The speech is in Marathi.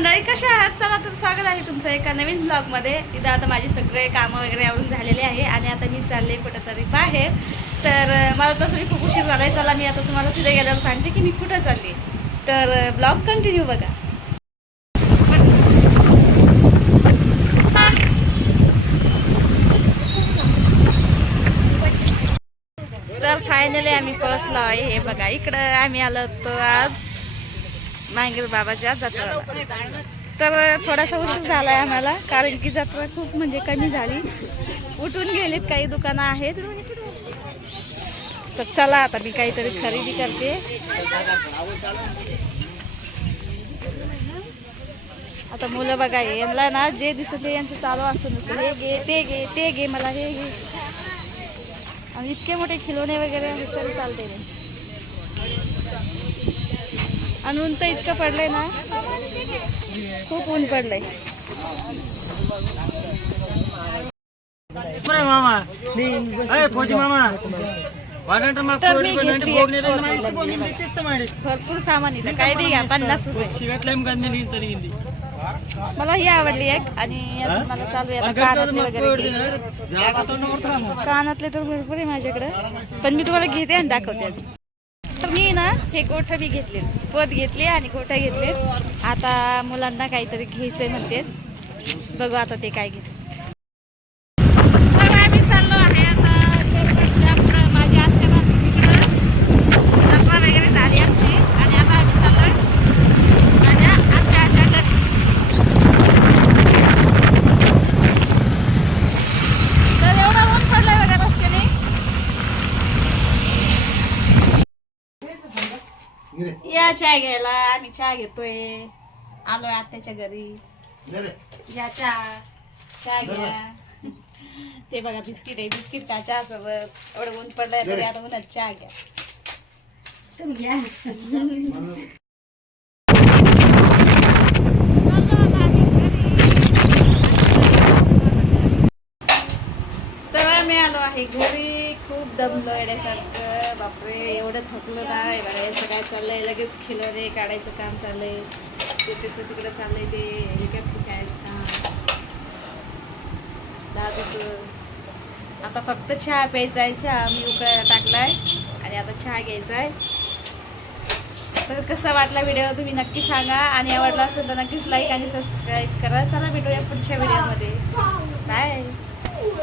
मंडळी, कशा आहात? चला तर स्वागत आहे तुमचं एका नवीन ब्लॉगमध्ये. इथं आता माझे सगळे कामं वगैरे आवरून झालेले आहे आणि आता मी चालले कुठंतरी बाहेर. तर मला तसं मी खूप उशीर झालाय. चला मी आता तुम्हाला तिथे गेल्यावर सांगते की मी कुठं चालली. तर ब्लॉग कंटिन्यू बघा. तर फायनली आम्ही पोहोचलो आहे. हे बघा, इकडं आम्ही आलो होतो आज मांगीर बाबाच्या जत्रेला. तर थोडासा उशीर झाला आहे आम्हाला, कारण की जत्रा खूप म्हणजे कमी झाली. उठून गेलीत, काही दुकानं आहेत. तर चला आता मी काहीतरी खरेदी करते. आता मुलं बघा, यांना ना जे दिसत यांचं चालू असतं नुसतं, हे घे ते घे ते घे, मला हे घे. आणि इतके मोठे खिलोणे वगैरे आहेत तरी चालते नाही. आणि ऊन तर इतकं पडलंय ना, खूप ऊन पडलंय. मामा फौजी मामा तर मी घेतली भरपूर सामान इथं, काय बी घ्या, 50 रुपये. मला ही आवडली एक. आणि अजून मला चालू आहे कानातले वगैरे. कानातले तर भरपूर आहे माझ्याकडे, पण मी तुम्हाला घेते आणि दाखवते अजून. तर मी ना हे गोठं बी घेतले, पद घेतले आणि गोठं घेतले. आता मुलांना काहीतरी घ्यायचंय म्हणते, बघू आता ते काय घेते. आम्ही चाललो आहे आता पुढं. माझी आजच्या तिकडं जत्रा वगैरे झाली आमची आणि आता आम्ही चाललोय माझ्या आत्याच्या घरी. तर एवढा ऊन पडलाय बघा रस्त्याने. या चहा घ्यायला. आम्ही चहा घेतोय, आलोय आत्याच्या घरी. या चहा घ्या. ते बघा बिस्किट आहे, बिस्किट का चहा सोबत. एवढं ऊन पडलंय तरी आता उन्हात चहा घ्या. तुम्ही घ्या. तर आम्ही आलो आहे घरी. खूप दमलो येण्यासारखं. बापरे, एवढं थकलो नाही. बघा याचं काय चाललंय, लगेच खिलोणे काढायचं काम चाललंय. तिकडं चाललंय ते हेलिकॉप्टर खेळायचं काम. दादूचं आता फक्त चहा प्यायचा आहे. चहा मी उकळायला टाकलाय आणि आता चहा घ्यायचा आहे. तर कसा वाटला व्हिडिओ तुम्ही नक्की सांगा, आणि आवडला असेल तर नक्कीच लाईक आणि सबस्क्राईब करा. चला भेटूया पुढच्या व्हिडिओमध्ये. बाय.